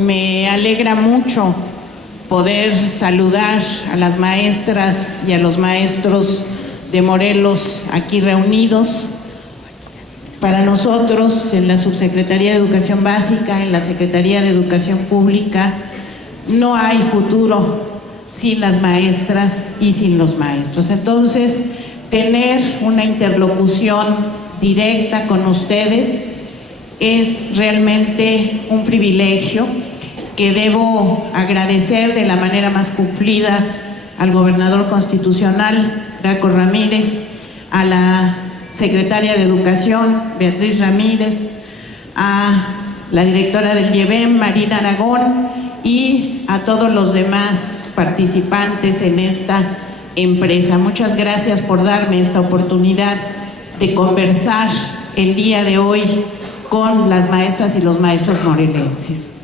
Me alegra mucho poder saludar a las maestras y a los maestros de Morelos aquí reunidos. Para nosotros, en la Subsecretaría de Educación Básica, en la Secretaría de Educación Pública, no hay futuro sin las maestras y sin los maestros. Entonces, tener una interlocución directa con ustedes es realmente un privilegio que debo agradecer de la manera más cumplida al gobernador constitucional, Graco Ramírez, a la secretaria de Educación, Beatriz Ramírez, a la directora del IEBEM, Marina Aragón, y a todos los demás participantes en esta empresa. Muchas gracias por darme esta oportunidad de conversar el día de hoy con las maestras y los maestros morelenses.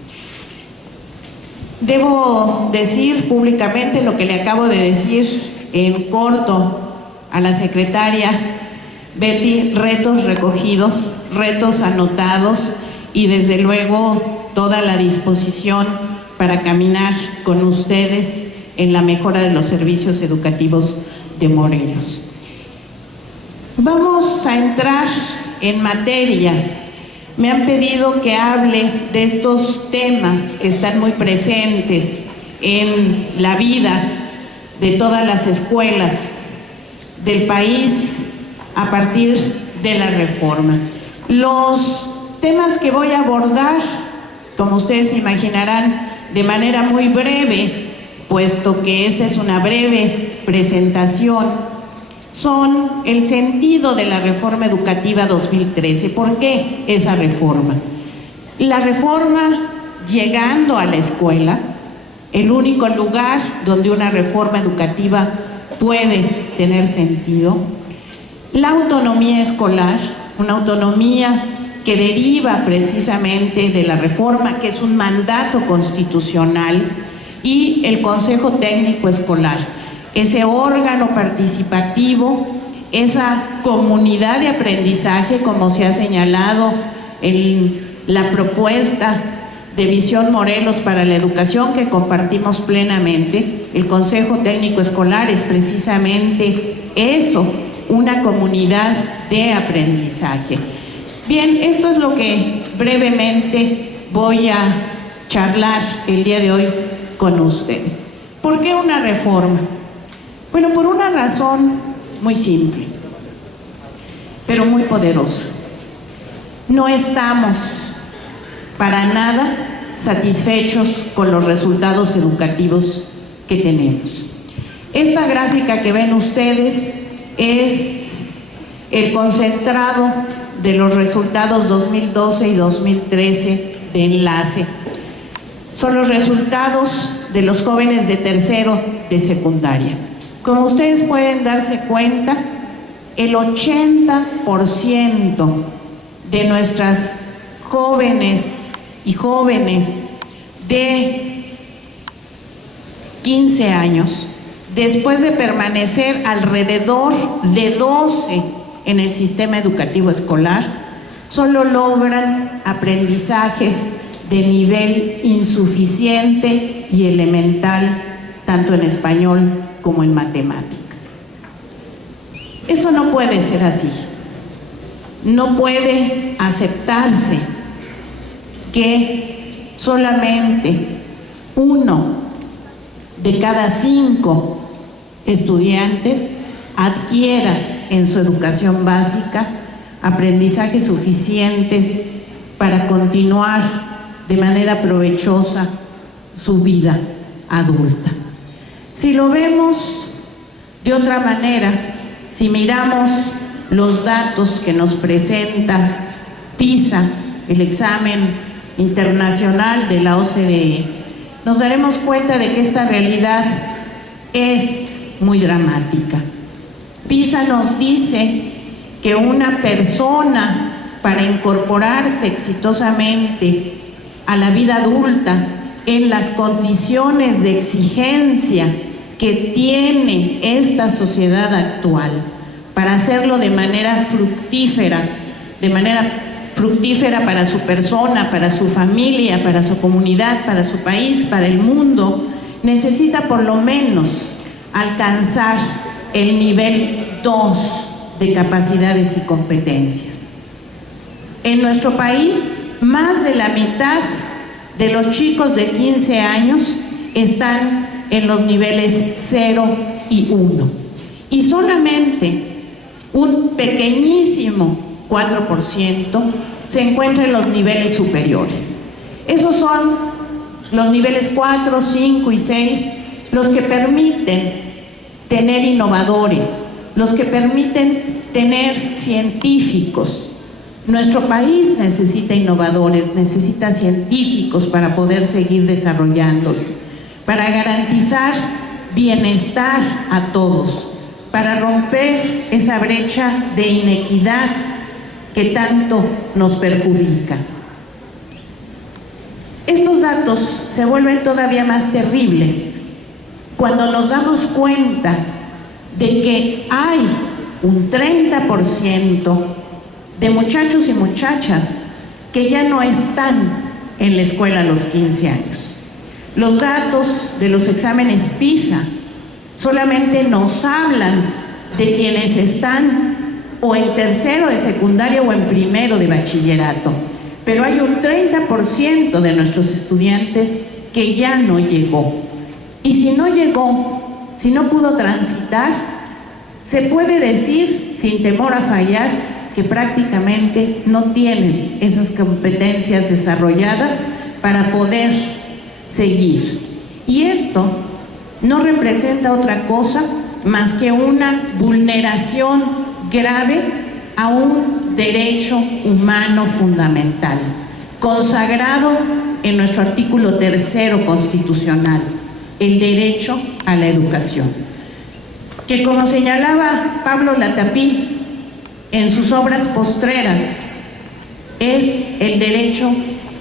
Debo decir públicamente lo que le acabo de decir en corto a la secretaria Betty: retos recogidos, retos anotados y desde luego toda la disposición para caminar con ustedes en la mejora de los servicios educativos de Morelos. Vamos a entrar en materia. Me han pedido que hable de estos temas que están muy presentes en la vida de todas las escuelas del país a partir de la reforma. Los temas que voy a abordar, como ustedes imaginarán, de manera muy breve, puesto que esta es una breve presentación, son el sentido de la reforma educativa 2013. ¿Por qué esa reforma? La reforma, llegando a la escuela, el único lugar donde una reforma educativa puede tener sentido, la autonomía escolar, una autonomía que deriva precisamente de la reforma, que es un mandato constitucional, y el Consejo Técnico Escolar, ese órgano participativo, esa comunidad de aprendizaje, como se ha señalado en la propuesta de Visión Morelos para la Educación, que compartimos plenamente. El Consejo Técnico Escolar es precisamente eso, una comunidad de aprendizaje. Bien, esto es lo que brevemente voy a charlar el día de hoy con ustedes. ¿Por qué una reforma? Bueno, por una razón muy simple, pero muy poderosa. No estamos para nada satisfechos con los resultados educativos que tenemos. Esta gráfica que ven ustedes es el concentrado de los resultados 2012 y 2013 de enlace. Son los resultados de los jóvenes de tercero de secundaria. Como ustedes pueden darse cuenta, el 80% de nuestras jóvenes y jóvenes de 15 años, después de permanecer alrededor de 12 en el sistema educativo escolar, solo logran aprendizajes de nivel insuficiente y elemental, tanto en español como en matemáticas. Eso no puede ser así. No puede aceptarse que solamente 1 de cada 5 estudiantes adquiera en su educación básica aprendizajes suficientes para continuar de manera provechosa su vida adulta. Si lo vemos de otra manera, si miramos los datos que nos presenta PISA, el examen internacional de la OCDE, nos daremos cuenta de que esta realidad es muy dramática. PISA nos dice que una persona, para incorporarse exitosamente a la vida adulta en las condiciones de exigencia que tiene esta sociedad actual, para hacerlo de manera fructífera, de manera fructífera para su persona, para su familia, para su comunidad, para su país, para el mundo, necesita por lo menos alcanzar el nivel 2 de capacidades y competencias. En nuestro país, más de la mitad de los chicos de 15 años están en los niveles 0 y 1. Y solamente un pequeñísimo 4% se encuentra en los niveles superiores. Esos son los niveles 4, 5 y 6, los que permiten tener innovadores, los que permiten tener científicos. Nuestro país necesita innovadores, necesita científicos para poder seguir desarrollándose, para garantizar bienestar a todos, para romper esa brecha de inequidad que tanto nos perjudica. Estos datos se vuelven todavía más terribles cuando nos damos cuenta de que hay un 30% de muchachos y muchachas que ya no están en la escuela a los 15 años. Los datos de los exámenes PISA solamente nos hablan de quienes están o en tercero de secundaria o en primero de bachillerato, pero hay un 30% de nuestros estudiantes que ya no llegó. Y si no llegó, si no pudo transitar, se puede decir, sin temor a fallar, que prácticamente no tienen esas competencias desarrolladas para poder seguir. Y esto no representa otra cosa más que una vulneración grave a un derecho humano fundamental, consagrado en nuestro artículo 3 constitucional, el derecho a la educación, que, como señalaba Pablo Latapí en sus obras postreras, es el derecho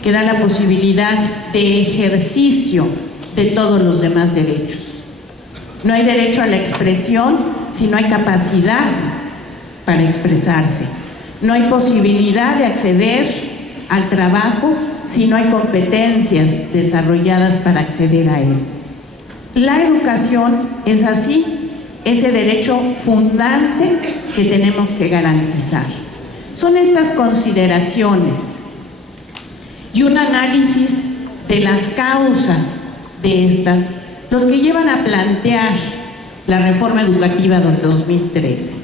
que da la posibilidad de ejercicio de todos los demás derechos. No hay derecho a la expresión si no hay capacidad para expresarse. No hay posibilidad de acceder al trabajo si no hay competencias desarrolladas para acceder a él. La educación es así, ese derecho fundante que tenemos que garantizar. Son estas consideraciones y un análisis de las causas de estas los que llevan a plantear la reforma educativa del 2013.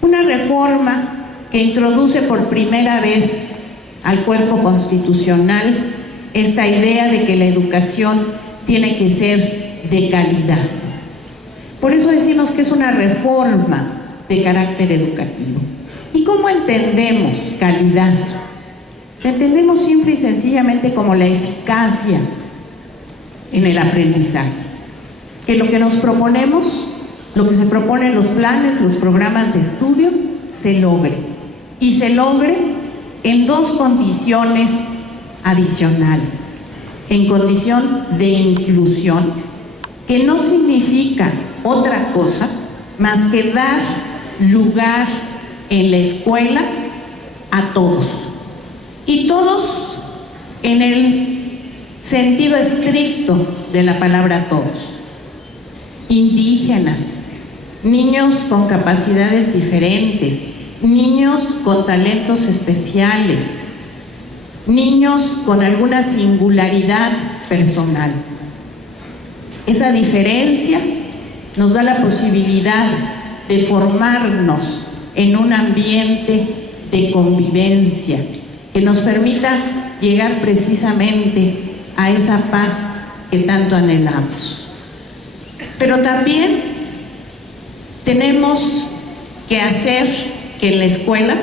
Una reforma que introduce por primera vez al cuerpo constitucional esta idea de que la educación tiene que ser de calidad. Por eso decimos que es una reforma de carácter educativo. ¿Y cómo entendemos calidad? La entendemos simple y sencillamente como la eficacia en el aprendizaje. Que lo que nos proponemos, lo que se propone en los planes, los programas de estudio, se logre. Y se logre en dos condiciones adicionales. En condición de inclusión, que no significa otra cosa más que dar lugar en la escuela a todos. Y todos en el sentido estricto de la palabra todos. Indígenas, niños con capacidades diferentes, niños con talentos especiales, niños con alguna singularidad personal. Esa diferencia nos da la posibilidad de formarnos en un ambiente de convivencia que nos permita llegar precisamente a esa paz que tanto anhelamos. Pero también tenemos que hacer que en la escuela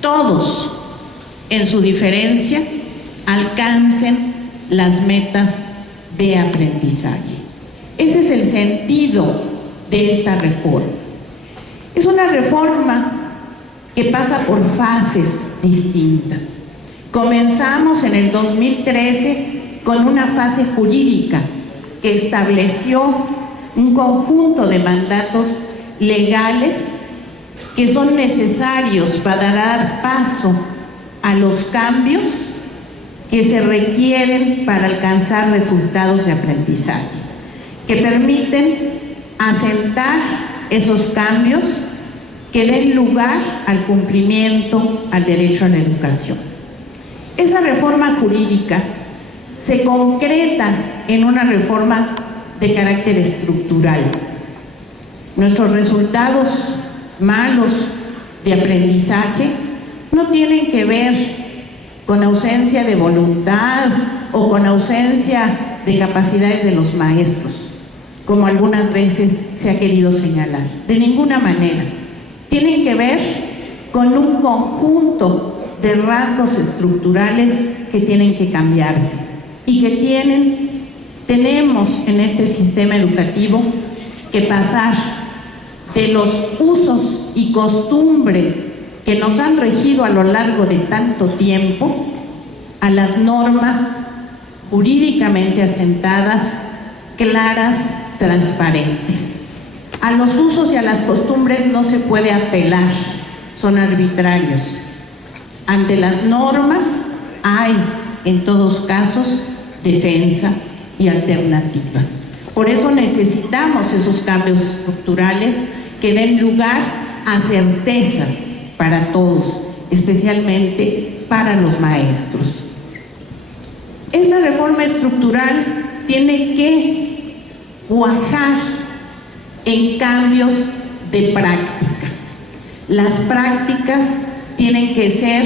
todos, en su diferencia, alcancen las metas de aprendizaje. Ese es el sentido de esta reforma. Es una reforma que pasa por fases distintas. Comenzamos en el 2013 con una fase jurídica que estableció un conjunto de mandatos legales que son necesarios para dar paso a los cambios que se requieren para alcanzar resultados de aprendizaje, que permiten asentar esos cambios que den lugar al cumplimiento al derecho a la educación. Esa reforma jurídica se concreta en una reforma de carácter estructural. Nuestros resultados malos de aprendizaje no tienen que ver con ausencia de voluntad o con ausencia de capacidades de los maestros, como algunas veces se ha querido señalar. De ninguna manera. Tienen que ver con un conjunto de rasgos estructurales que tienen que cambiarse y que tenemos en este sistema educativo que pasar de los usos y costumbres que nos han regido a lo largo de tanto tiempo a las normas jurídicamente asentadas, claras, transparentes. A los usos y a las costumbres no se puede apelar, son arbitrarios. Ante las normas hay, en todos casos, defensa y alternativas. Por eso necesitamos esos cambios estructurales que den lugar a certezas para todos, especialmente para los maestros. Esta reforma estructural tiene que cuajar en cambios de prácticas. Las prácticas tienen que ser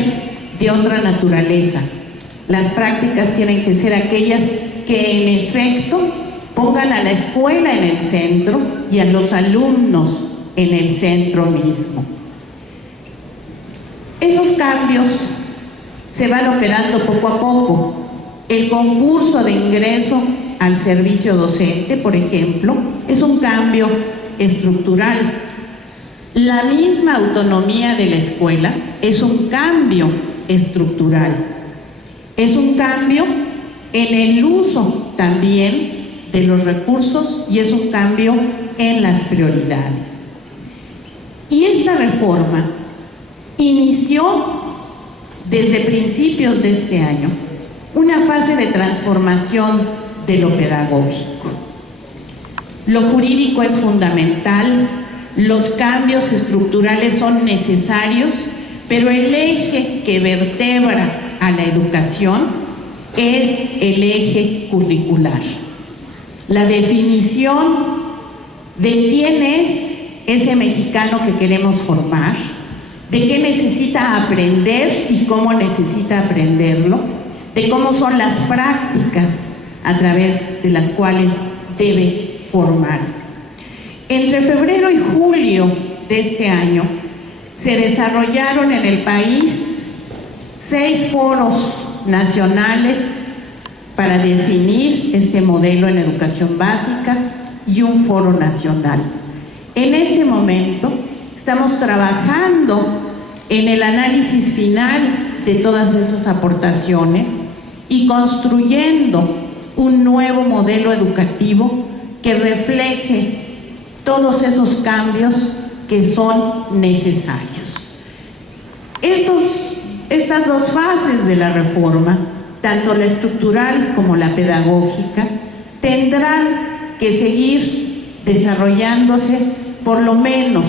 de otra naturaleza. Las prácticas tienen que ser aquellas que en efecto pongan a la escuela en el centro y a los alumnos en el centro mismo. Esos cambios se van operando poco a poco. El concurso de ingreso al servicio docente, por ejemplo, es un cambio estructural. La misma autonomía de la escuela es un cambio estructural. Es un cambio en el uso también de los recursos y es un cambio en las prioridades. Y esta reforma inició desde principios de este año una fase de transformación de lo pedagógico. Lo jurídico es fundamental, los cambios estructurales son necesarios, pero el eje que vertebra a la educación es el eje curricular. La definición de quién es ese mexicano que queremos formar, de qué necesita aprender y cómo necesita aprenderlo, de cómo son las prácticas a través de las cuales debe formarse. Entre febrero y julio de este año se desarrollaron en el país 6 foros nacionales para definir este modelo en educación básica y un foro nacional. En este momento estamos trabajando en el análisis final de todas esas aportaciones y construyendo un nuevo modelo educativo que refleje todos esos cambios que son necesarios. Estas dos fases de la reforma, tanto la estructural como la pedagógica, tendrán que seguir desarrollándose por lo menos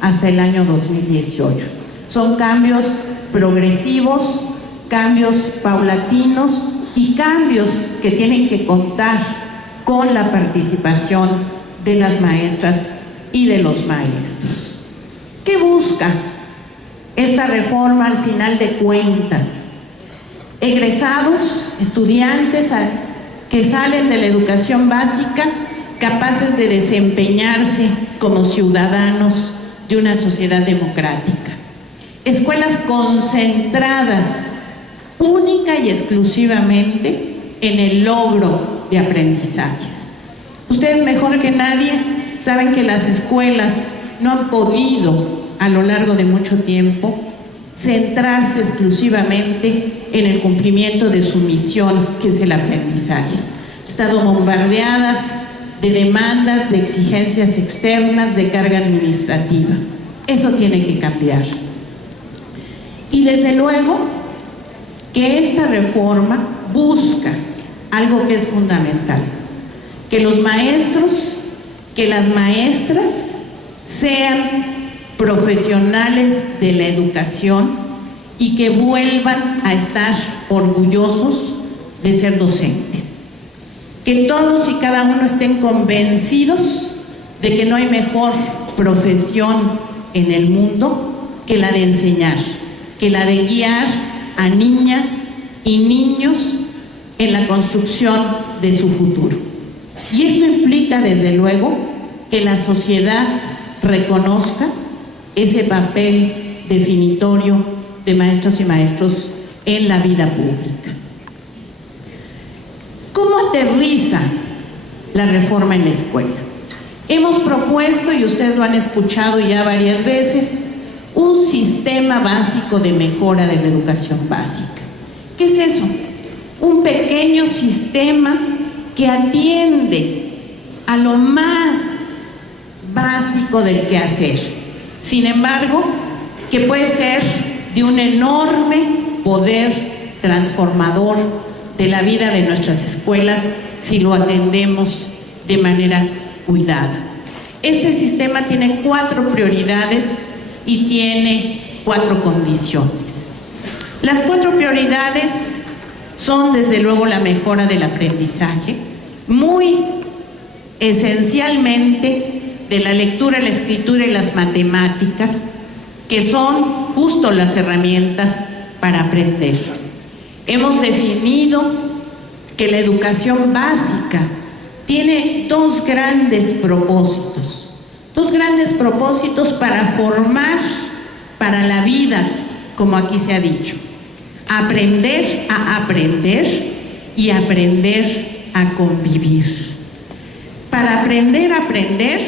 hasta el año 2018. Son cambios progresivos, cambios paulatinos y cambios que tienen que contar con la participación de las maestras y de los maestros. ¿Qué busca esta reforma al final de cuentas? Egresados, estudiantes que salen de la educación básica capaces de desempeñarse como ciudadanos de una sociedad democrática. Escuelas concentradas única y exclusivamente en el logro de aprendizajes. Ustedes mejor que nadie saben que las escuelas no han podido a lo largo de mucho tiempo centrarse exclusivamente en el cumplimiento de su misión, que es el aprendizaje. Han estado bombardeadas de demandas, de exigencias externas, de carga administrativa. Eso tiene que cambiar. Y desde luego que esta reforma busca algo que es fundamental, que los maestros, que las maestras sean profesionales de la educación y que vuelvan a estar orgullosos de ser docentes. Que todos y cada uno estén convencidos de que no hay mejor profesión en el mundo que la de enseñar, que la de guiar a niñas y niños en la construcción de su futuro. Y esto implica, desde luego, que la sociedad reconozca ese papel definitorio de maestros y maestros en la vida pública. ¿Cómo aterriza la reforma en la escuela? Hemos propuesto, y ustedes lo han escuchado ya varias veces, un sistema básico de mejora de la educación básica. ¿Qué es eso? Un pequeño sistema que atiende a lo más básico del quehacer. Sin embargo, que puede ser de un enorme poder transformador de la vida de nuestras escuelas si lo atendemos de manera cuidada. Este sistema tiene 4 prioridades y tiene 4 condiciones. Las 4 prioridades son, desde luego, la mejora del aprendizaje, muy esencialmente de la lectura, la escritura y las matemáticas, que son justo las herramientas para aprender. Hemos definido que la educación básica tiene 2 grandes propósitos. 2 grandes propósitos para formar para la vida, como aquí se ha dicho. Aprender a aprender y aprender a convivir. Para aprender a aprender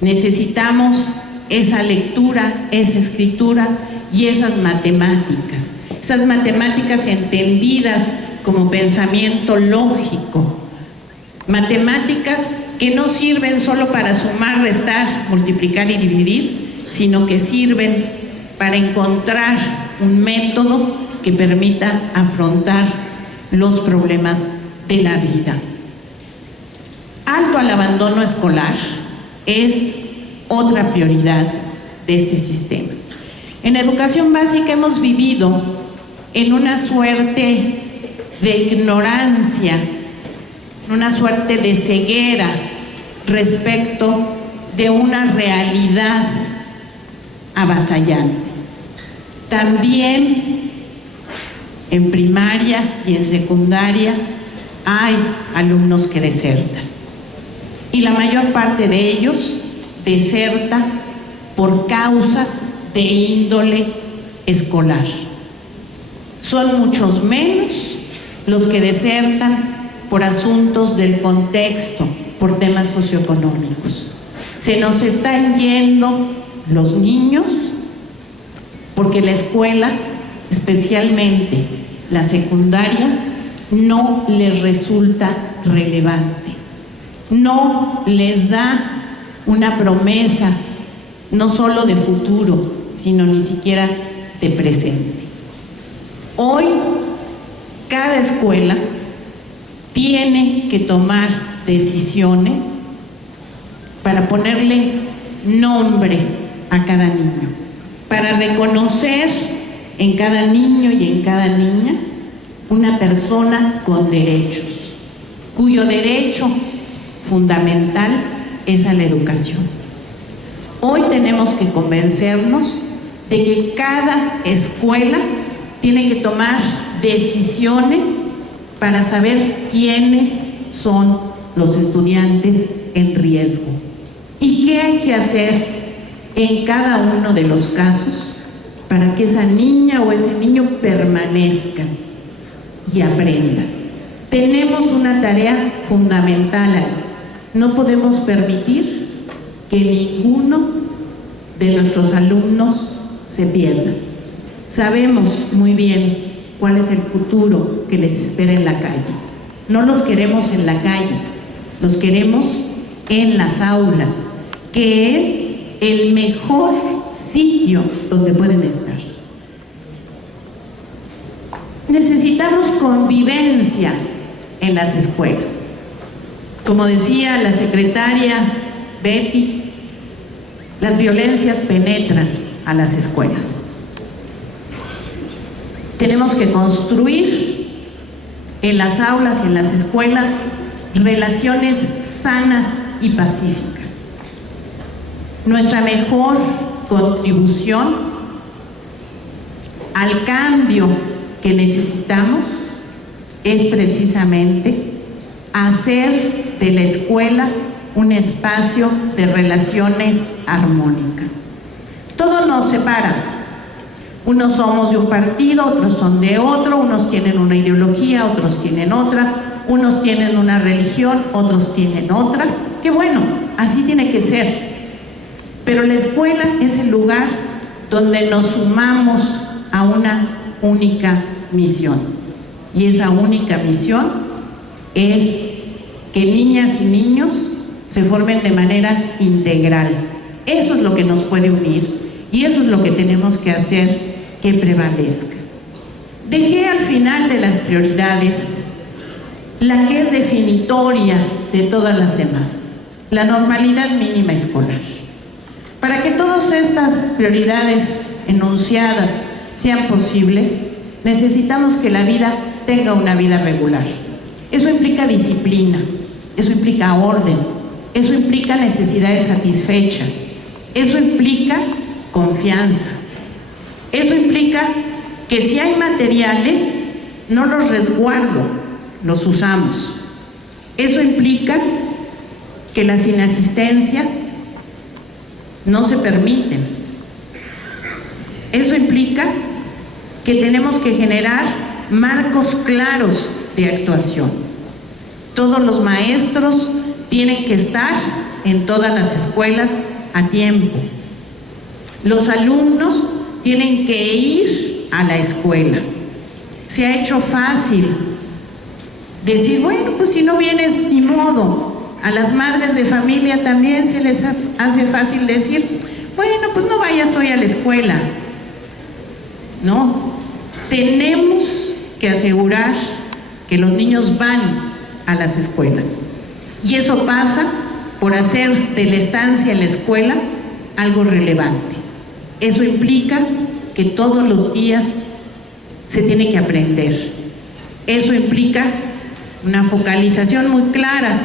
necesitamos esa lectura, esa escritura y esas matemáticas. Esas matemáticas entendidas como pensamiento lógico. Matemáticas que no sirven solo para sumar, restar, multiplicar y dividir, sino que sirven para encontrar un método que permita afrontar los problemas de la vida. Alto al abandono escolar es otra prioridad de este sistema. En educación básica hemos vivido en una suerte de ignorancia, una suerte de ceguera respecto de una realidad avasallante. También en primaria y en secundaria hay alumnos que desertan, y la mayor parte de ellos deserta por causas de índole escolar. Son muchos menos los que desertan por asuntos del contexto, por temas socioeconómicos. Se nos están yendo los niños porque la escuela, especialmente la secundaria, no les resulta relevante, no les da una promesa, no solo de futuro, sino ni siquiera de presente. Hoy, cada escuela tiene que tomar decisiones para ponerle nombre a cada niño, para reconocer en cada niño y en cada niña una persona con derechos, cuyo derecho fundamental es a la educación. Hoy tenemos que convencernos de que cada escuela tiene que tomar decisiones para saber quiénes son los estudiantes en riesgo y qué hay que hacer en cada uno de los casos para que esa niña o ese niño permanezca y aprenda. Tenemos una tarea fundamental ahí. No podemos permitir que ninguno de nuestros alumnos se pierda. Sabemos muy bien cuál es el futuro que les espera en la calle. No los queremos en la calle, los queremos en las aulas, que es el mejor sitio donde pueden estar. Necesitamos convivencia en las escuelas. Como decía la secretaria Betty, las violencias penetran a las escuelas. Tenemos que construir en las aulas y en las escuelas relaciones sanas y pacíficas. Nuestra mejor contribución al cambio que necesitamos es precisamente hacer de la escuela un espacio de relaciones armónicas. Todo nos separa. Unos somos de un partido, otros son de otro, unos tienen una ideología, otros tienen otra, unos tienen una religión, otros tienen otra. Qué bueno, así tiene que ser. Pero la escuela es el lugar donde nos sumamos a una única misión. Y esa única misión es que niñas y niños se formen de manera integral. Eso es lo que nos puede unir y eso es lo que tenemos que hacer que prevalezca. Dejé al final de las prioridades la que es definitoria de todas las demás, la normalidad mínima escolar. Para que todas estas prioridades enunciadas sean posibles, necesitamos que la vida tenga una vida regular. Eso implica disciplina, eso implica orden, eso implica necesidades satisfechas, eso implica confianza, eso implica que si hay materiales, no los resguardo, los usamos. Eso implica que las inasistencias no se permiten. Eso implica que tenemos que generar marcos claros de actuación. Todos los maestros tienen que estar en todas las escuelas a tiempo. Los alumnos tienen que ir a la escuela. Se ha hecho fácil decir, bueno, pues si no vienes, ni modo. A las madres de familia también se les hace fácil decir, bueno, pues no vayas hoy a la escuela. No, tenemos que asegurar que los niños van a las escuelas. Y eso pasa por hacer de la estancia en la escuela algo relevante. Eso implica que todos los días se tiene que aprender. Eso implica una focalización muy clara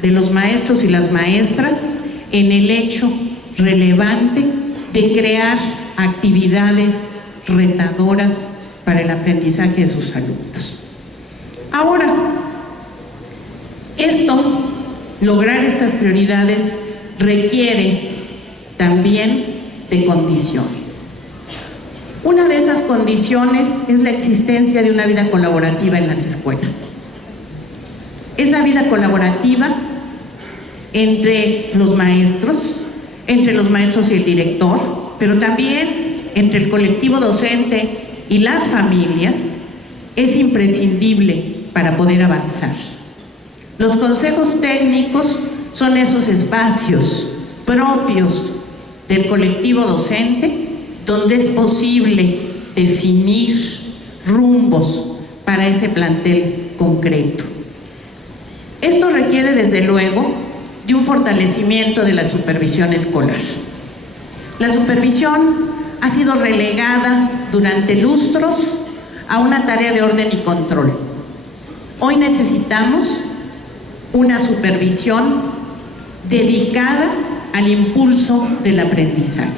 de los maestros y las maestras en el hecho relevante de crear actividades retadoras para el aprendizaje de sus alumnos. Ahora, lograr estas prioridades requiere también de condiciones. Una de esas condiciones es la existencia de una vida colaborativa en las escuelas. Esa vida colaborativa entre los maestros y el director, pero también entre el colectivo docente y las familias, es imprescindible para poder avanzar. Los consejos técnicos son esos espacios propios del colectivo docente donde es posible definir rumbos para ese plantel concreto. Esto requiere, desde luego, de un fortalecimiento de la supervisión escolar. La supervisión ha sido relegada durante lustros a una tarea de orden y control. Hoy necesitamos una supervisión dedicada al impulso del aprendizaje.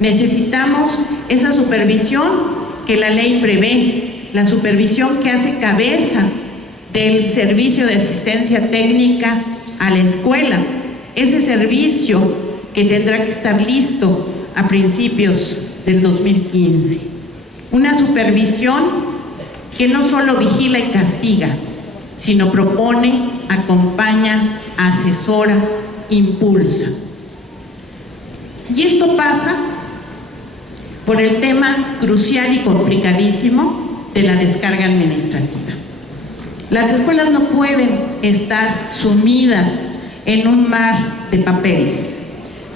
Necesitamos esa supervisión que la ley prevé, la supervisión que hace cabeza del servicio de asistencia técnica a la escuela, ese servicio que tendrá que estar listo a principios del 2015. Una supervisión que no solo vigila y castiga, sino propone, acompaña, asesora, impulsa. Y esto pasa por el tema crucial y complicadísimo de la descarga administrativa. Las escuelas no pueden estar sumidas en un mar de papeles,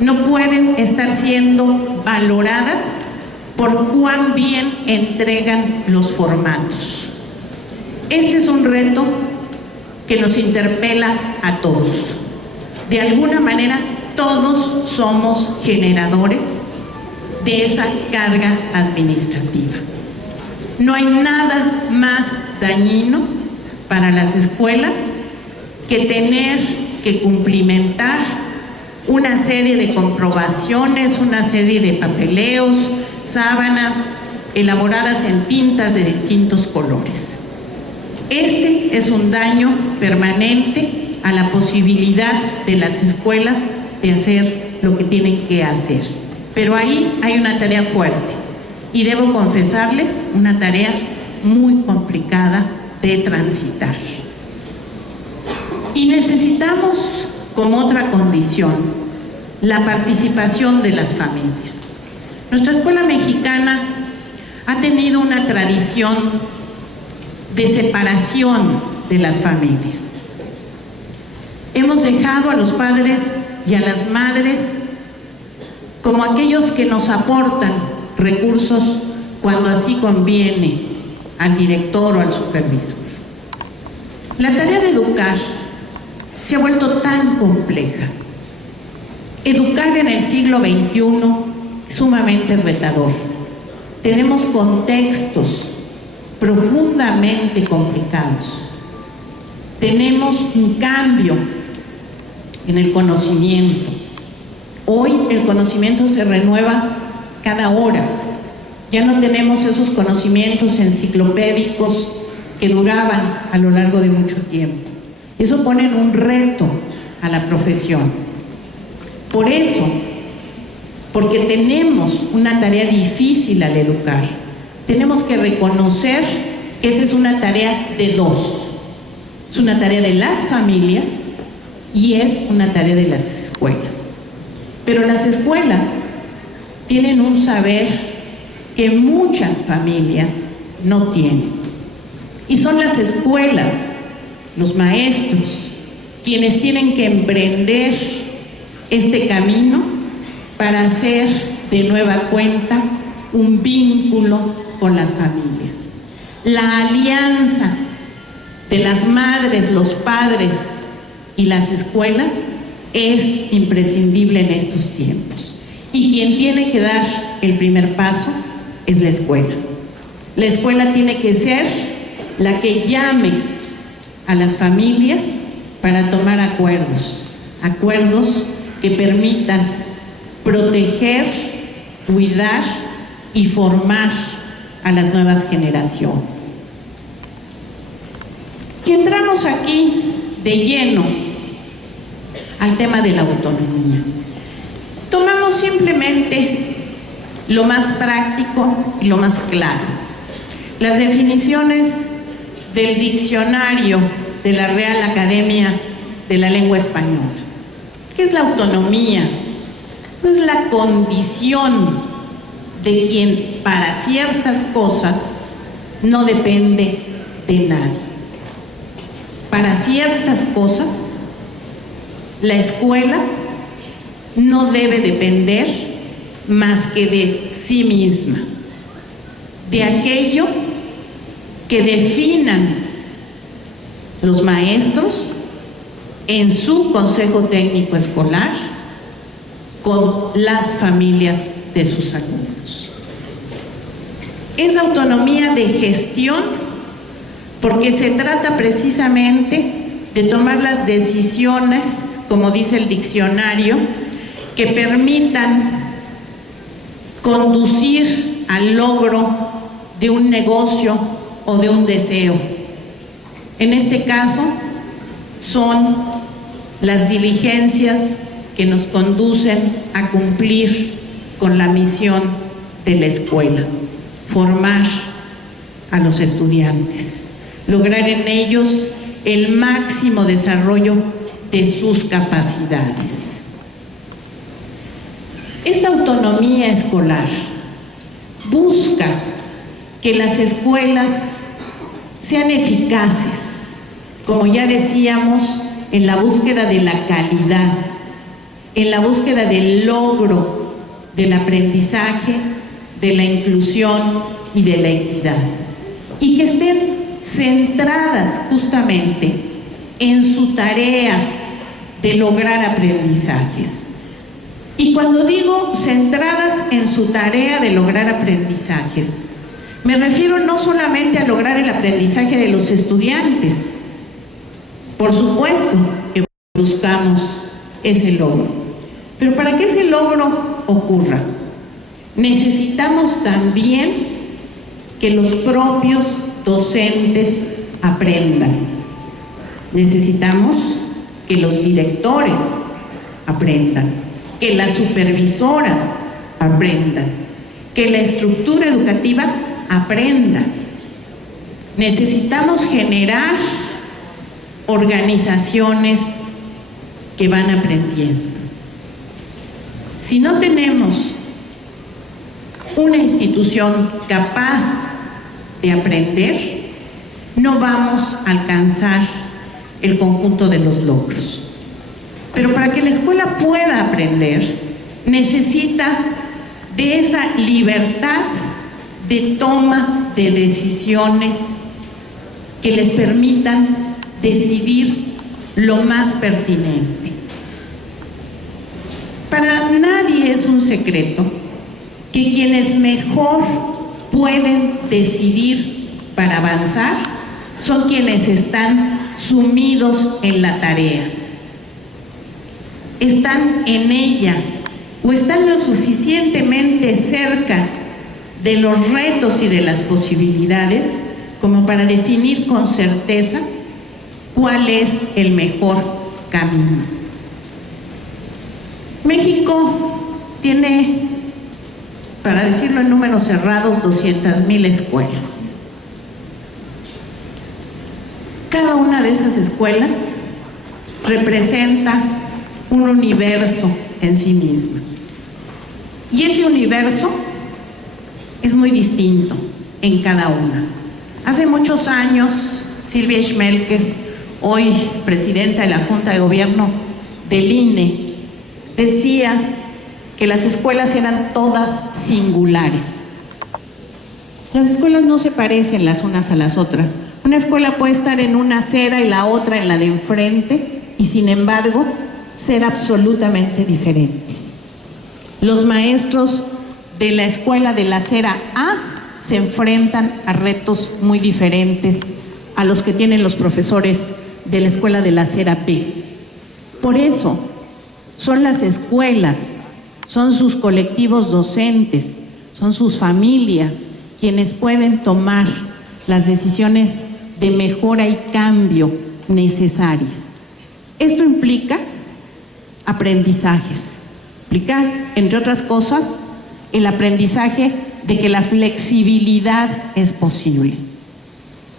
no pueden estar siendo valoradas por cuán bien entregan los formatos. Este es un reto que nos interpela a todos. De alguna manera, todos somos generadores de esa carga administrativa. No hay nada más dañino para las escuelas que tener que cumplimentar una serie de comprobaciones, una serie de papeleos, sábanas elaboradas en tintas de distintos colores. Este es un daño permanente a la posibilidad de las escuelas de hacer lo que tienen que hacer. Pero ahí hay una tarea fuerte y debo confesarles, una tarea muy complicada de transitar. Y necesitamos, como otra condición, la participación de las familias. Nuestra escuela mexicana ha tenido una tradición de separación de las familias. Hemos dejado a los padres y a las madres como aquellos que nos aportan recursos cuando así conviene al director o al supervisor. La tarea de educar se ha vuelto tan compleja. Educar en el siglo XXI es sumamente retador. Tenemos contextos profundamente complicados. Tenemos un cambio en el conocimiento. Hoy el conocimiento se renueva cada hora. Ya no tenemos esos conocimientos enciclopédicos que duraban a lo largo de mucho tiempo. Eso pone en un reto a la profesión. Por eso, porque tenemos una tarea difícil al educar, tenemos que reconocer que esa es una tarea de dos. Es una tarea de las familias y es una tarea de las escuelas. Pero las escuelas tienen un saber que muchas familias no tienen. Y son las escuelas, los maestros, quienes tienen que emprender este camino para hacer de nueva cuenta un vínculo con las familias. La alianza de las madres, los padres y las escuelas es imprescindible en estos tiempos. Y quien tiene que dar el primer paso es la escuela. La escuela tiene que ser la que llame a las familias para tomar acuerdos que permitan proteger, cuidar y formar a las nuevas generaciones. Y entramos aquí de lleno al tema de la autonomía. Tomamos simplemente lo más práctico y lo más claro. Las definiciones del diccionario de la Real Academia de la Lengua Española. ¿Qué es la autonomía? No es la condición de quien para ciertas cosas no depende de nadie. Para ciertas cosas, la escuela no debe depender más que de sí misma, de aquello que definan los maestros en su consejo técnico escolar con las familias de sus alumnos. Es autonomía de gestión porque se trata precisamente de tomar las decisiones, como dice el diccionario, que permitan conducir al logro de un negocio o de un deseo. En este caso, son las diligencias que nos conducen a cumplir con la misión de la escuela: formar a los estudiantes, lograr en ellos el máximo desarrollo de sus capacidades. Esta autonomía escolar busca que las escuelas sean eficaces, como ya decíamos, en la búsqueda de la calidad, en la búsqueda del logro del aprendizaje de la inclusión y de la equidad, y que estén centradas justamente en su tarea de lograr aprendizajes. Y cuando digo centradas en su tarea de lograr aprendizajes, me refiero no solamente a lograr el aprendizaje de los estudiantes. Por supuesto que buscamos ese logro, pero para que ese logro ocurra, necesitamos también que los propios docentes aprendan. Necesitamos que los directores aprendan, que las supervisoras aprendan, que la estructura educativa aprenda. Necesitamos generar organizaciones que van aprendiendo. Si no tenemos una institución capaz de aprender, no vamos a alcanzar el conjunto de los logros. Pero para que la escuela pueda aprender, necesita de esa libertad de toma de decisiones que les permitan decidir lo más pertinente. Para nadie es un secreto que quienes mejor pueden decidir para avanzar son quienes están sumidos en la tarea, están en ella o están lo suficientemente cerca de los retos y de las posibilidades como para definir con certeza cuál es el mejor camino. México tiene, para decirlo en números cerrados, 200,000 escuelas. Cada una de esas escuelas representa un universo en sí misma. Y ese universo es muy distinto en cada una. Hace muchos años, Silvia Schmelkes, hoy presidenta de la Junta de Gobierno del INE, decía que las escuelas eran todas singulares. Las escuelas no se parecen las unas a las otras. Una escuela puede estar en una acera y la otra en la de enfrente, y sin embargo, ser absolutamente diferentes. Los maestros de la escuela de la acera A se enfrentan a retos muy diferentes a los que tienen los profesores de la escuela de la acera B. Por eso, son las escuelas, son sus colectivos docentes, son sus familias quienes pueden tomar las decisiones de mejora y cambio necesarias. Esto implica aprendizajes, implica, entre otras cosas, el aprendizaje de que la flexibilidad es posible.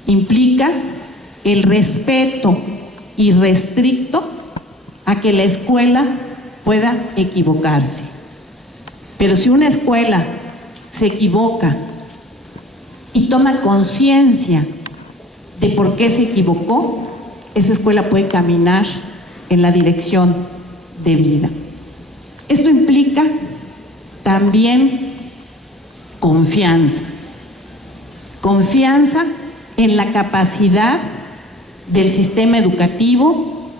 Implica el respeto irrestricto a que la escuela pueda equivocarse. Pero si una escuela se equivoca y toma conciencia de por qué se equivocó, esa escuela puede caminar en la dirección de vida. Esto implica también confianza. Confianza en la capacidad del sistema educativo,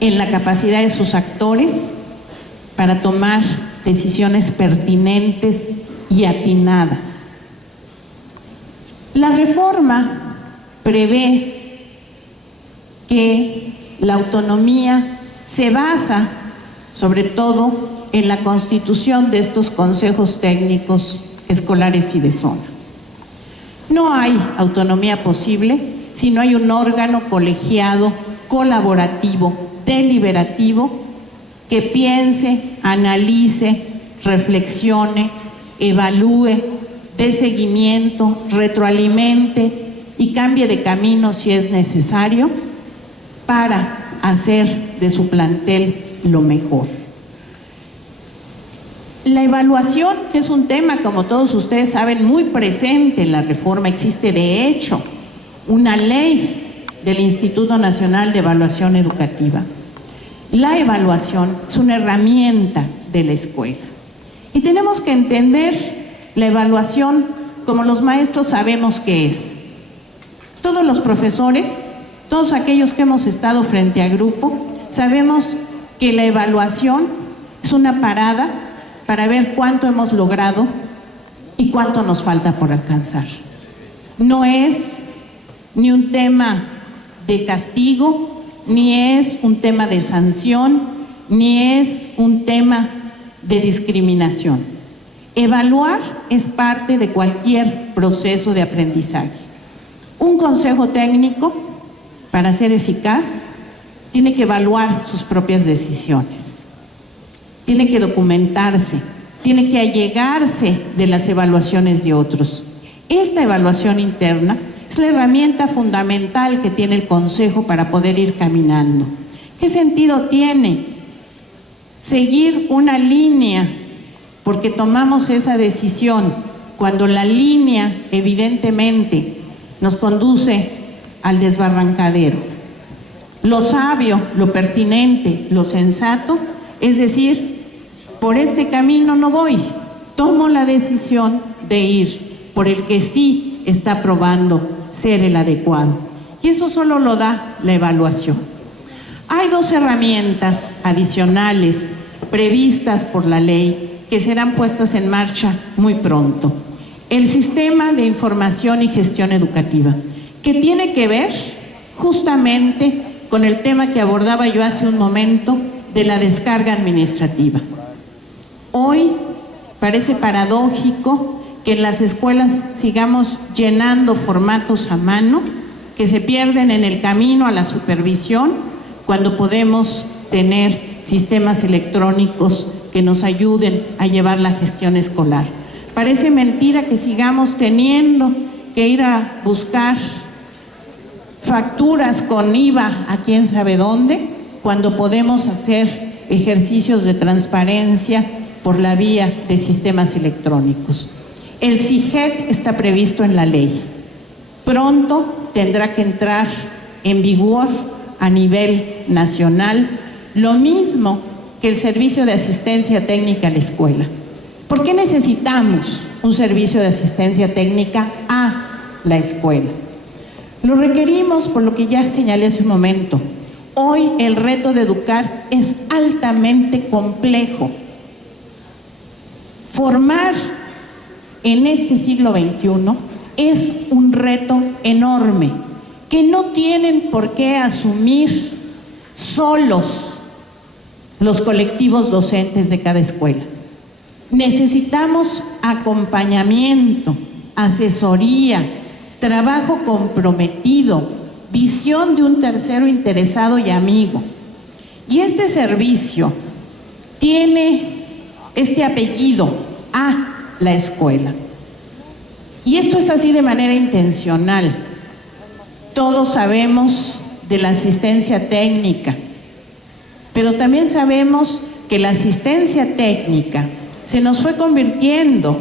en la capacidad de sus actores para tomar decisiones pertinentes y atinadas. La reforma prevé que la autonomía se basa sobre todo en la constitución de estos consejos técnicos escolares y de zona. No hay autonomía posible si no hay un órgano colegiado, colaborativo, deliberativo, que piense, analice, reflexione, evalúe, dé seguimiento, retroalimente y cambie de camino si es necesario para hacer de su plantel lo mejor. La evaluación es un tema, como todos ustedes saben, muy presente en la reforma. Existe, de hecho, una ley del Instituto Nacional de Evaluación Educativa. La evaluación es una herramienta de la escuela Y tenemos que entender la evaluación como los maestros sabemos que es. Todos los profesores, todos aquellos que hemos estado frente a grupo, sabemos que la evaluación es una parada para ver cuánto hemos logrado y cuánto nos falta por alcanzar. No es ni un tema de castigo, ni es un tema de sanción, ni es un tema de discriminación. Evaluar es parte de cualquier proceso de aprendizaje. Un consejo técnico, para ser eficaz, tiene que evaluar sus propias decisiones, tiene que documentarse, tiene que allegarse de las evaluaciones de otros. Esta evaluación interna es la herramienta fundamental que tiene el consejo para poder ir caminando. ¿Qué sentido tiene seguir una línea porque tomamos esa decisión cuando la línea evidentemente nos conduce al desbarrancadero? Lo sabio, lo pertinente, lo sensato es decir, por este camino no voy, tomo la decisión de ir por el que sí está probando ser el adecuado. Y eso solo lo da la evaluación. Hay dos herramientas adicionales previstas por la ley que serán puestas en marcha muy pronto. El Sistema de Información y Gestión Educativa, que tiene que ver justamente con el tema que abordaba yo hace un momento de la descarga administrativa. Hoy parece paradójico que en las escuelas sigamos llenando formatos a mano que se pierden en el camino a la supervisión cuando podemos tener sistemas electrónicos que nos ayuden a llevar la gestión escolar. Parece mentira que sigamos teniendo que ir a buscar facturas con IVA a quién sabe dónde, cuando podemos hacer ejercicios de transparencia por la vía de sistemas electrónicos. El CIGET está previsto en la ley. Pronto tendrá que entrar en vigor a nivel nacional, lo mismo que el servicio de asistencia técnica a la escuela. ¿Por qué necesitamos un servicio de asistencia técnica a la escuela? Lo requerimos por lo que ya señalé hace un momento. Hoy el reto de educar es altamente complejo. Formar en este siglo XXI es un reto enorme que no tienen por qué asumir solos los colectivos docentes de cada escuela. Necesitamos acompañamiento, asesoría, trabajo comprometido, visión de un tercero interesado y amigo. Y este servicio tiene este apellido, a la escuela. Y esto es así de manera intencional. Todos sabemos de la asistencia técnica, pero también sabemos que la asistencia técnica se nos fue convirtiendo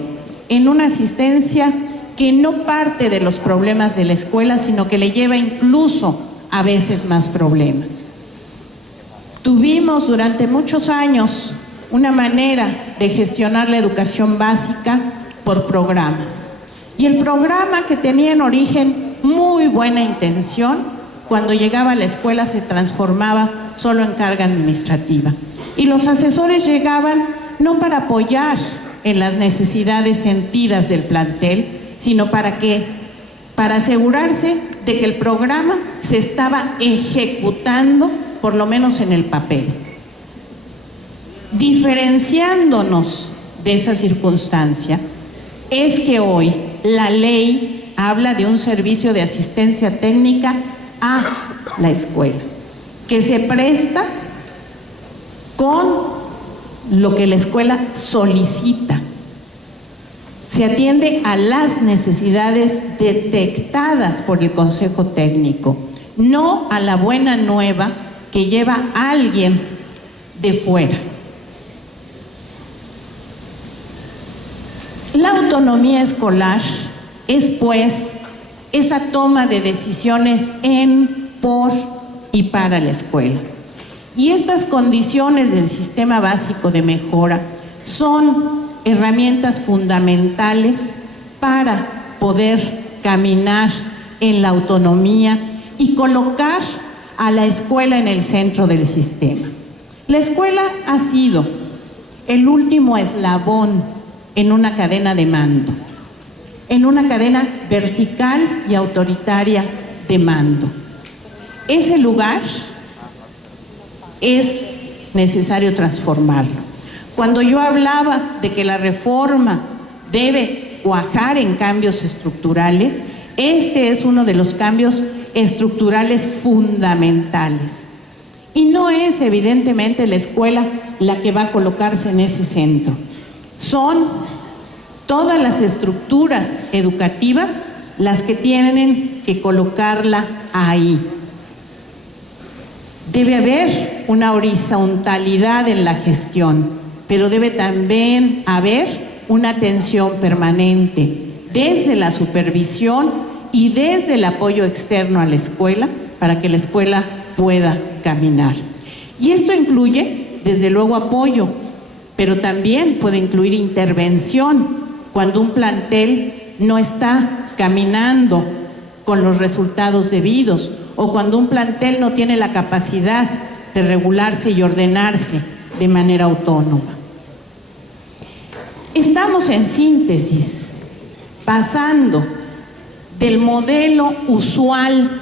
en una asistencia que no parte de los problemas de la escuela, sino que le lleva incluso a veces más problemas. Tuvimos durante muchos años una manera de gestionar la educación básica por programas. Y el programa, que tenía en origen muy buena intención, cuando llegaba a la escuela se transformaba solo en carga administrativa. Y los asesores llegaban no para apoyar en las necesidades sentidas del plantel, sino para asegurarse de que el programa se estaba ejecutando, por lo menos en el papel. Diferenciándonos de esa circunstancia es que hoy la ley habla de un servicio de asistencia técnica a la escuela, que se presta con lo que la escuela solicita. Se atiende a las necesidades detectadas por el Consejo Técnico, no a la buena nueva que lleva a alguien de fuera. La autonomía escolar es, pues, esa toma de decisiones en, por y para la escuela. Y estas condiciones del sistema básico de mejora son herramientas fundamentales para poder caminar en la autonomía y colocar a la escuela en el centro del sistema. La escuela ha sido el último eslabón en una cadena de mando, en una cadena vertical y autoritaria de mando. Ese lugar es necesario transformarlo. Cuando yo hablaba de que la reforma debe cuajar en cambios estructurales, este es uno de los cambios estructurales fundamentales. Y no es evidentemente la escuela la que va a colocarse en ese centro. Son todas las estructuras educativas las que tienen que colocarla ahí. Debe haber una horizontalidad en la gestión, pero debe también haber una atención permanente desde la supervisión y desde el apoyo externo a la escuela para que la escuela pueda caminar. Y esto incluye, desde luego, apoyo, pero también puede incluir intervención cuando un plantel no está caminando con los resultados debidos o cuando un plantel no tiene la capacidad de regularse y ordenarse de manera autónoma. Estamos en síntesis pasando del modelo usual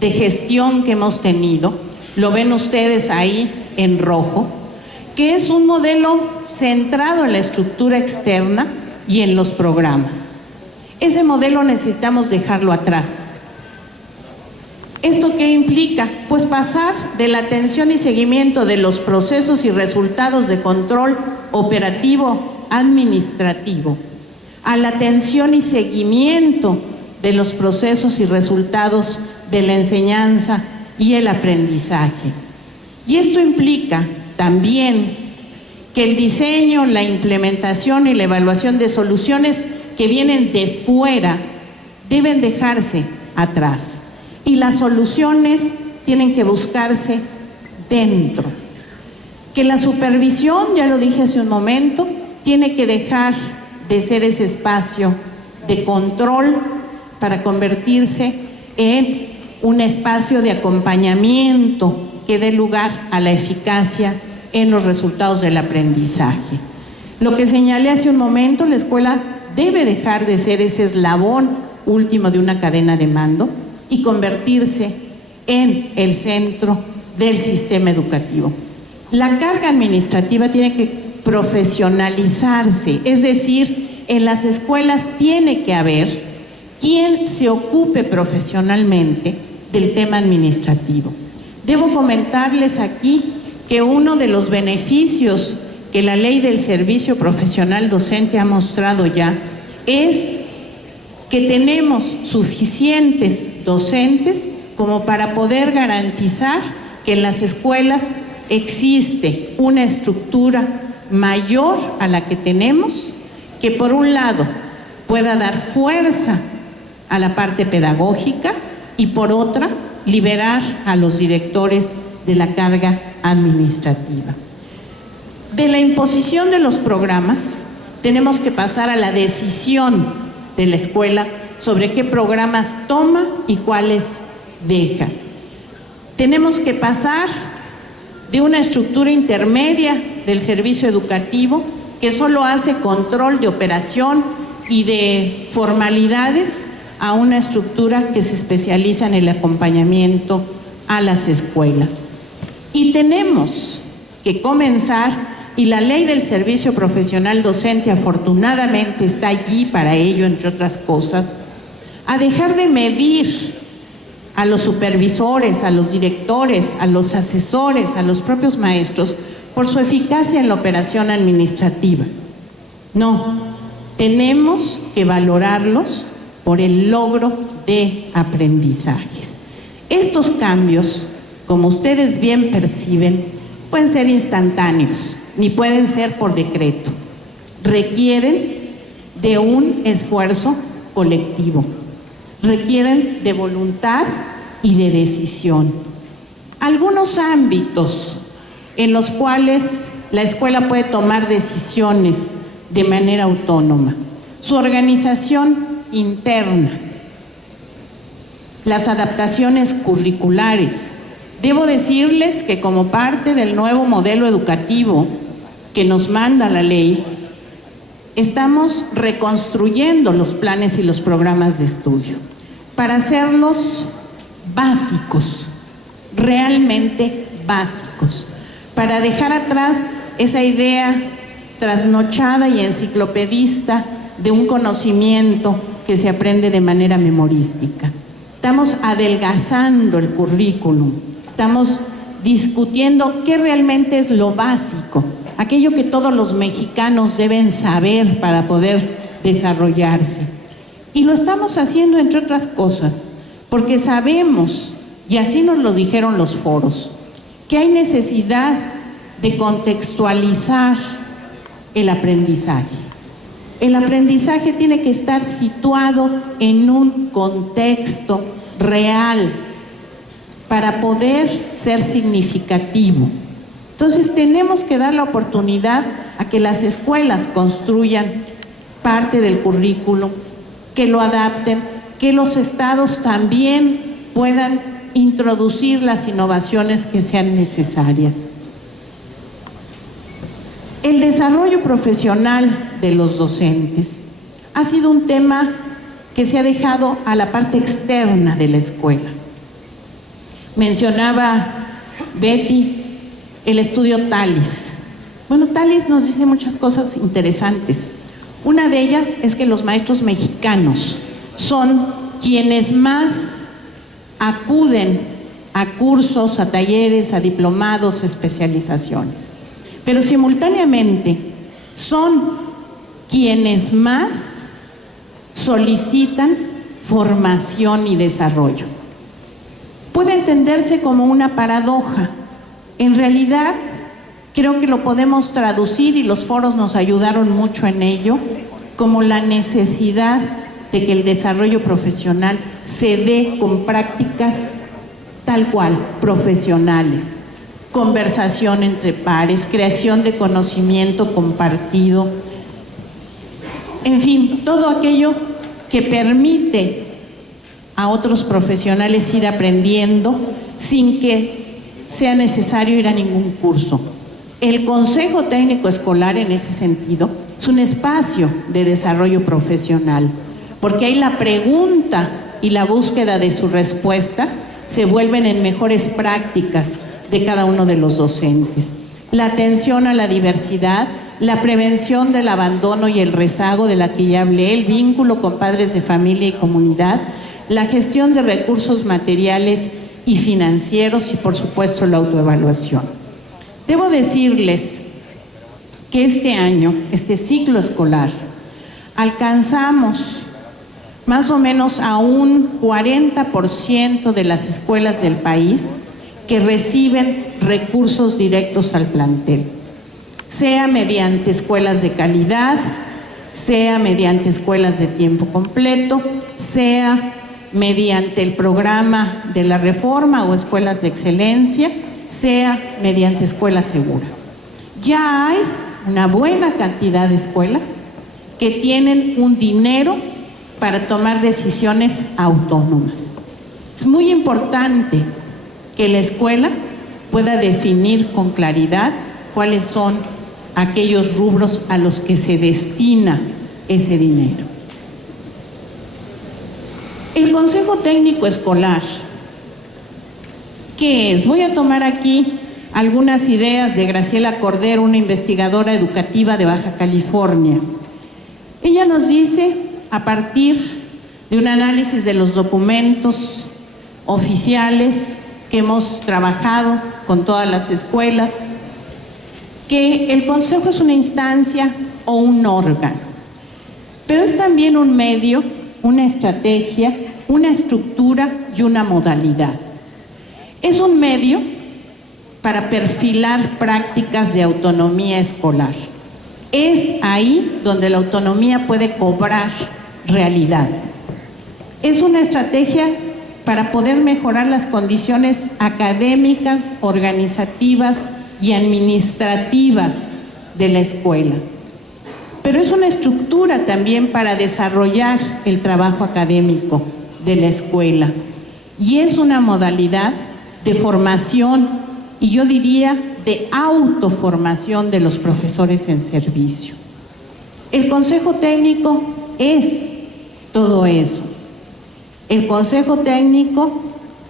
de gestión que hemos tenido, lo ven ustedes ahí en rojo, que es un modelo centrado en la estructura externa y en los programas. Ese modelo necesitamos dejarlo atrás. ¿Esto qué implica? Pues pasar de la atención y seguimiento de los procesos y resultados de control operativo administrativo a la atención y seguimiento de los procesos y resultados de la enseñanza y el aprendizaje. Y esto implica también que el diseño, la implementación y la evaluación de soluciones que vienen de fuera deben dejarse atrás y las soluciones tienen que buscarse dentro. Que la supervisión, ya lo dije hace un momento, tiene que dejar de ser ese espacio de control para convertirse en un espacio de acompañamiento que dé lugar a la eficacia en los resultados del aprendizaje. Lo que señalé hace un momento, la escuela debe dejar de ser ese eslabón último de una cadena de mando y convertirse en el centro del sistema educativo. La carga administrativa tiene que profesionalizarse, es decir, en las escuelas tiene que haber quien se ocupe profesionalmente del tema administrativo. Debo comentarles aquí que uno de los beneficios que la ley del servicio profesional docente ha mostrado ya es que tenemos suficientes docentes como para poder garantizar que en las escuelas existe una estructura mayor a la que tenemos, que por un lado pueda dar fuerza a la parte pedagógica y por otra liberar a los directores de la carga administrativa. De la imposición de los programas tenemos que pasar a la decisión de la escuela sobre qué programas toma y cuáles deja. Tenemos que pasar de una estructura intermedia del servicio educativo que solo hace control de operación y de formalidades a una estructura que se especializa en el acompañamiento a las escuelas. Y tenemos que comenzar, y la ley del servicio profesional docente afortunadamente está allí para ello, entre otras cosas, a dejar de medir a los supervisores, a los directores, a los asesores, a los propios maestros por su eficacia en la operación administrativa. No, tenemos que valorarlos por el logro de aprendizajes. Estos cambios, como ustedes bien perciben, pueden ser instantáneos, ni pueden ser por decreto. Requieren de un esfuerzo colectivo, requieren de voluntad y de decisión. Algunos ámbitos en los cuales la escuela puede tomar decisiones de manera autónoma, su organización interna, las adaptaciones curriculares. Debo decirles que como parte del nuevo modelo educativo que nos manda la ley, estamos reconstruyendo los planes y los programas de estudio para hacerlos básicos, realmente básicos, para dejar atrás esa idea trasnochada y enciclopedista de un conocimiento que se aprende de manera memorística. Estamos adelgazando el currículum, estamos discutiendo qué realmente es lo básico, aquello que todos los mexicanos deben saber para poder desarrollarse. Y lo estamos haciendo, entre otras cosas, porque sabemos, y así nos lo dijeron los foros, que hay necesidad de contextualizar el aprendizaje. El aprendizaje tiene que estar situado en un contexto real para poder ser significativo. Entonces tenemos que dar la oportunidad a que las escuelas construyan parte del currículum, que lo adapten, que los estados también puedan introducir las innovaciones que sean necesarias. El desarrollo profesional de los docentes ha sido un tema que se ha dejado a la parte externa de la escuela. Mencionaba Betty el estudio TALIS. Bueno, TALIS nos dice muchas cosas interesantes. Una de ellas es que los maestros mexicanos son quienes más acuden a cursos, a talleres, a diplomados, especializaciones. Pero simultáneamente son quienes más solicitan formación y desarrollo. Puede entenderse como una paradoja. En realidad, creo que lo podemos traducir, y los foros nos ayudaron mucho en ello, como la necesidad de que el desarrollo profesional se dé con prácticas tal cual, profesionales, conversación entre pares, creación de conocimiento compartido, en fin, todo aquello que permite a otros profesionales ir aprendiendo sin que sea necesario ir a ningún curso. El Consejo Técnico Escolar, en ese sentido, es un espacio de desarrollo profesional, porque ahí la pregunta y la búsqueda de su respuesta se vuelven en mejores prácticas de cada uno de los docentes. La atención a la diversidad, la prevención del abandono y el rezago de la que ya hablé, el vínculo con padres de familia y comunidad, la gestión de recursos materiales y financieros y, por supuesto, la autoevaluación. Debo decirles que este año, este ciclo escolar, alcanzamos más o menos a un 40% de las escuelas del país que reciben recursos directos al plantel, sea mediante escuelas de calidad, sea mediante escuelas de tiempo completo, sea mediante el programa de la reforma o escuelas de excelencia, sea mediante escuela segura. Ya hay una buena cantidad de escuelas que tienen un dinero para tomar decisiones autónomas. Es muy importante que la escuela pueda definir con claridad cuáles son aquellos rubros a los que se destina ese dinero. El Consejo Técnico Escolar, ¿qué es? Voy a tomar aquí algunas ideas de Graciela Cordero, una investigadora educativa de Baja California. Ella nos dice, a partir de un análisis de los documentos oficiales que hemos trabajado con todas las escuelas, que el Consejo es una instancia o un órgano, pero es también un medio, una estrategia, una estructura y una modalidad. Es un medio para perfilar prácticas de autonomía escolar. Es ahí donde la autonomía puede cobrar realidad. Es una estrategia para poder mejorar las condiciones académicas, organizativas y administrativas de la escuela. pero es una estructura también para desarrollar el trabajo académico de la escuela. Y es una modalidad de formación, y yo diría de autoformación de los profesores en servicio. El Consejo Técnico es todo eso. El Consejo Técnico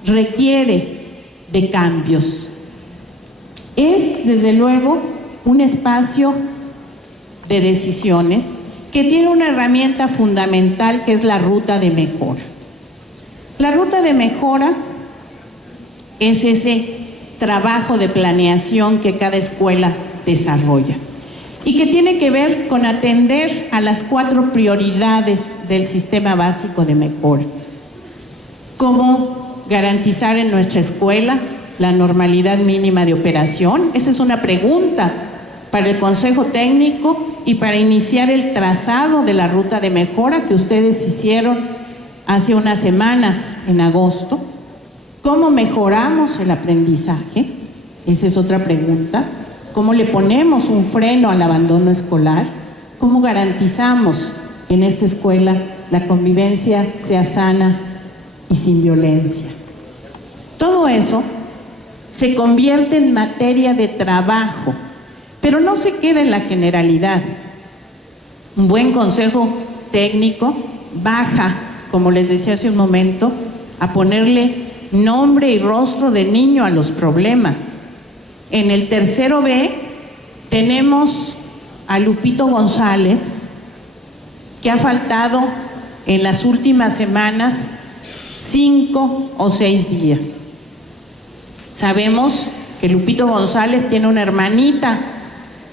requiere de cambios. Es, desde luego, un espacio de decisiones que tiene una herramienta fundamental que es la ruta de mejora. La ruta de mejora es ese trabajo de planeación que cada escuela desarrolla y que tiene que ver con atender a las 4 prioridades del sistema básico de mejora. ¿Cómo garantizar en nuestra escuela la normalidad mínima de operación? Esa es una pregunta para el Consejo Técnico y para iniciar el trazado de la ruta de mejora que ustedes hicieron hace unas semanas, en agosto. ¿Cómo mejoramos el aprendizaje? Esa es otra pregunta. ¿Cómo le ponemos un freno al abandono escolar? ¿Cómo garantizamos que en esta escuela la convivencia sea sana y sin violencia? Todo eso se convierte en materia de trabajo, pero no se queda en la generalidad. Un buen consejo técnico baja, como les decía hace un momento, a ponerle nombre y rostro de niño a los problemas. En el tercero B tenemos a Lupito González, que ha faltado en las últimas semanas 5 o 6 días. Sabemos que Lupito González tiene una hermanita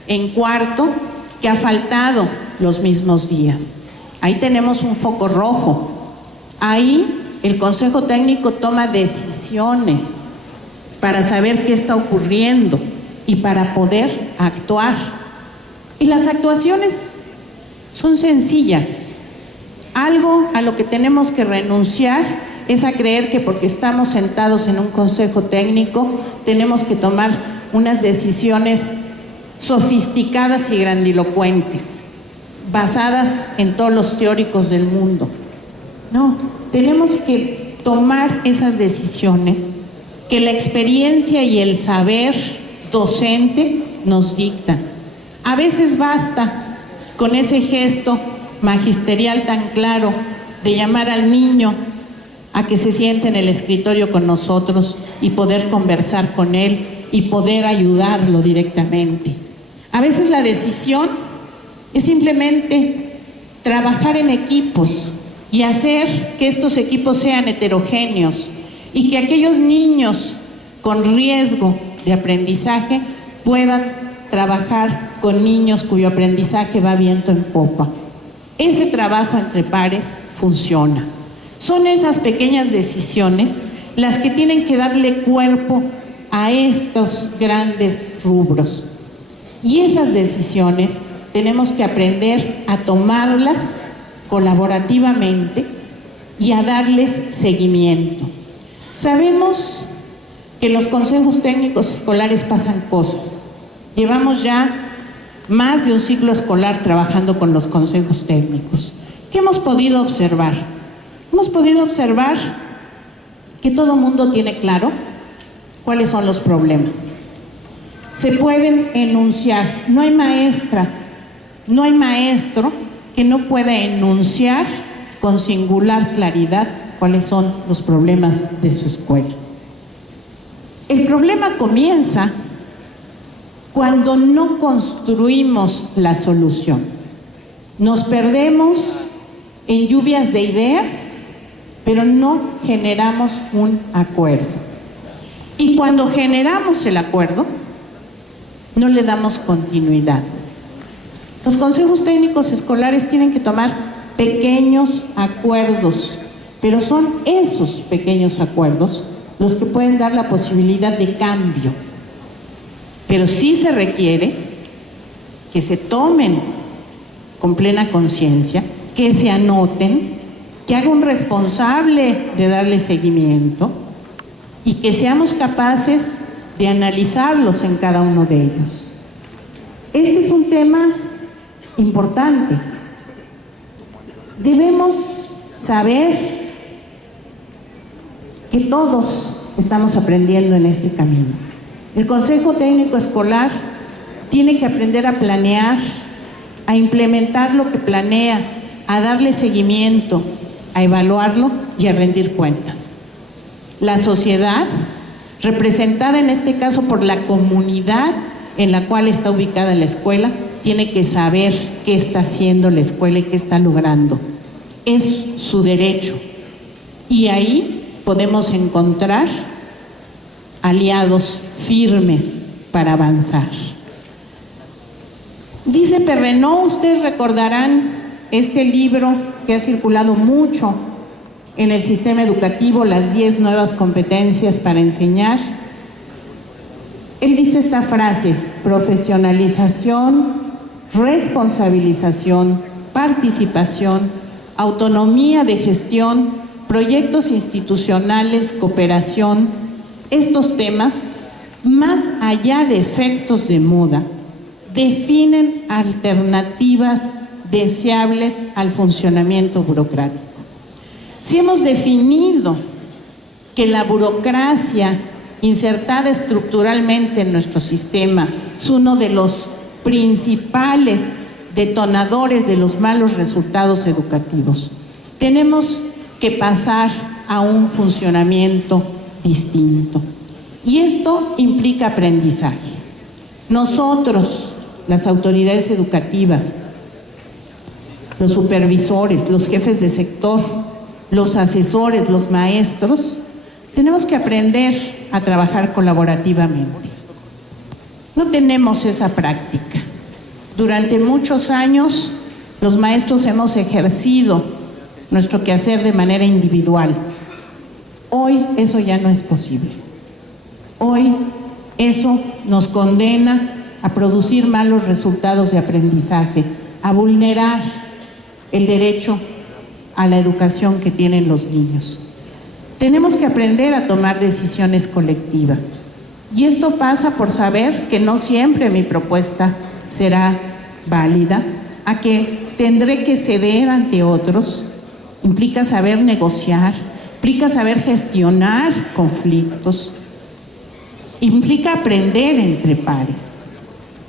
en cuarto que ha faltado los mismos días. Ahí tenemos un foco rojo. Ahí el Consejo Técnico toma decisiones para saber qué está ocurriendo y para poder actuar. Y las actuaciones son sencillas. Algo a lo que tenemos que renunciar es a creer que porque estamos sentados en un Consejo Técnico tenemos que tomar unas decisiones sofisticadas y grandilocuentes, basadas en todos los teóricos del mundo. No, tenemos que tomar esas decisiones que la experiencia y el saber docente nos dictan. A veces basta con ese gesto magisterial tan claro de llamar al niño a que se siente en el escritorio con nosotros y poder conversar con él y poder ayudarlo directamente. A veces la decisión es simplemente trabajar en equipos y hacer que estos equipos sean heterogéneos y que aquellos niños con riesgo de aprendizaje puedan trabajar con niños cuyo aprendizaje va viento en popa. Ese trabajo entre pares funciona. Son esas pequeñas decisiones las que tienen que darle cuerpo a estos grandes rubros. Y esas decisiones tenemos que aprender a tomarlas colaborativamente y a darles seguimiento. Sabemos que en los consejos técnicos escolares pasan cosas. Llevamos ya más de un ciclo escolar trabajando con los consejos técnicos. ¿Qué hemos podido observar? Hemos podido observar que todo mundo tiene claro cuáles son los problemas. Se pueden enunciar. No hay maestra, no hay maestro que no pueda enunciar con singular claridad cuáles son los problemas de su escuela. El problema comienza cuando no construimos la solución. Nos perdemos en lluvias de ideas, pero no generamos un acuerdo. Y cuando generamos el acuerdo, no le damos continuidad. Los consejos técnicos escolares tienen que tomar pequeños acuerdos, pero son esos pequeños acuerdos los que pueden dar la posibilidad de cambio. Pero sí se requiere que se tomen con plena conciencia, que se anoten, que haga un responsable de darle seguimiento y que seamos capaces de analizarlos en cada uno de ellos. Este es un tema importante. Debemos saber que todos estamos aprendiendo en este camino. El Consejo Técnico Escolar tiene que aprender a planear, a implementar lo que planea, a darle seguimiento, a evaluarlo y a rendir cuentas. La sociedad, representada en este caso por la comunidad en la cual está ubicada la escuela, tiene que saber qué está haciendo la escuela y qué está logrando. Es su derecho. Y ahí podemos encontrar aliados firmes para avanzar. Dice Perrenot, ustedes recordarán este libro que ha circulado mucho en el sistema educativo, las 10 nuevas competencias para enseñar. Él dice esta frase: profesionalización, responsabilización, participación, autonomía de gestión, proyectos institucionales, cooperación. Estos temas, más allá de efectos de moda, definen alternativas deseables al funcionamiento burocrático. Si hemos definido que la burocracia insertada estructuralmente en nuestro sistema es uno de los principales detonadores de los malos resultados educativos, tenemos que pasar a un funcionamiento distinto. Y esto implica aprendizaje. Nosotros, las autoridades educativas, los supervisores, los jefes de sector, los asesores, los maestros, tenemos que aprender a trabajar colaborativamente. No tenemos esa práctica. Durante muchos años, los maestros hemos ejercido nuestro quehacer de manera individual. Hoy eso ya no es posible. Hoy eso nos condena a producir malos resultados de aprendizaje, a vulnerar el derecho a la educación que tienen los niños. Tenemos que aprender a tomar decisiones colectivas. Y esto pasa por saber que no siempre mi propuesta será válida, a que tendré que ceder ante otros. Implica saber negociar, implica saber gestionar conflictos, implica aprender entre pares.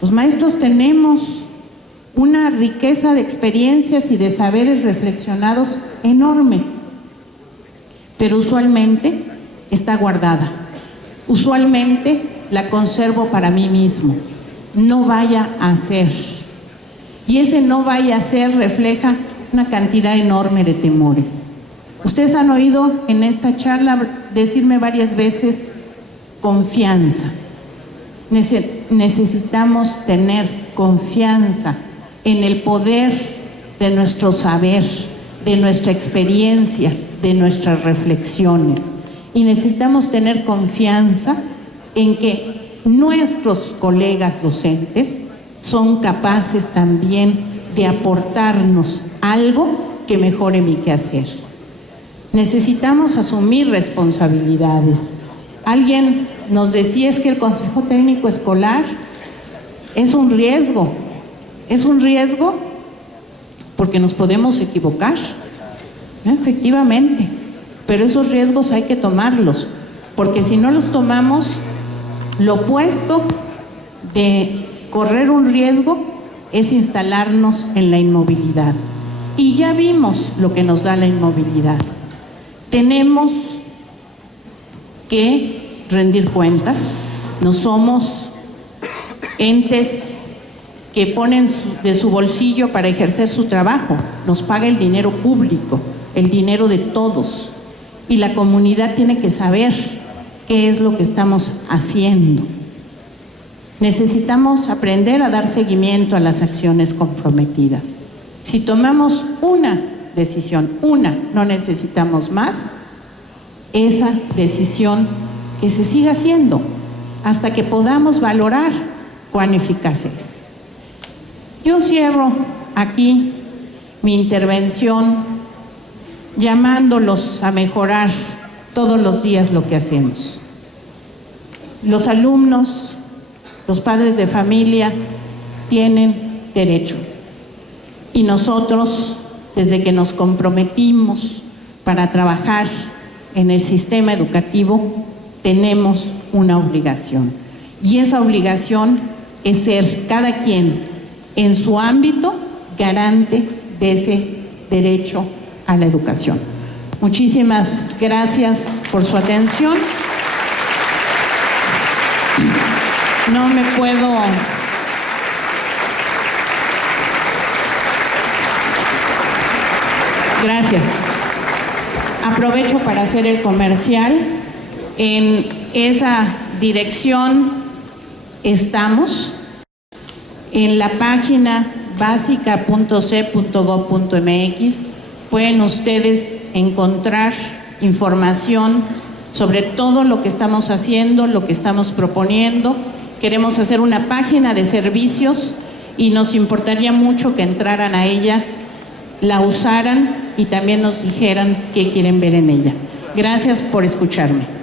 Los maestros tenemos una riqueza de experiencias y de saberes reflexionados enorme, pero usualmente está guardada. Usualmente la conservo para mí mismo. No vaya a ser. Y ese no vaya a ser refleja una cantidad enorme de temores. Ustedes han oído en esta charla decirme varias veces confianza. Necesitamos tener confianza en el poder de nuestro saber, de nuestra experiencia, de nuestras reflexiones. Y necesitamos tener confianza en que nuestros colegas docentes son capaces también de aportarnos algo que mejore mi quehacer. Necesitamos asumir responsabilidades. Alguien nos decía, es que el Consejo Técnico Escolar es un riesgo. Es un riesgo porque nos podemos equivocar, efectivamente, pero esos riesgos hay que tomarlos, porque si no los tomamos, lo opuesto de correr un riesgo es instalarnos en la inmovilidad. Y ya vimos lo que nos da la inmovilidad. Tenemos que rendir cuentas. No somos entes que ponen de su bolsillo para ejercer su trabajo. Nos paga el dinero público, el dinero de todos. Y la comunidad tiene que saber qué es lo que estamos haciendo. Necesitamos aprender a dar seguimiento a las acciones comprometidas. Si tomamos una decisión, no necesitamos más, esa decisión que se siga haciendo hasta que podamos valorar cuán eficaz es. Yo cierro aquí mi intervención llamándolos a mejorar todos los días lo que hacemos. Los alumnos, los padres de familia tienen derecho. Y nosotros, desde que nos comprometimos para trabajar en el sistema educativo, tenemos una obligación. Y esa obligación es ser cada quien en su ámbito garante de ese derecho a la educación. Muchísimas gracias por su atención. No me puedo Gracias. Aprovecho para hacer el comercial. En esa dirección estamos, en la página básica.c.gov.mx pueden ustedes encontrar información sobre todo lo que estamos haciendo, lo que estamos proponiendo. Queremos hacer una página de servicios y nos importaría mucho que entraran a ella, la usaran y también nos dijeran qué quieren ver en ella. Gracias por escucharme.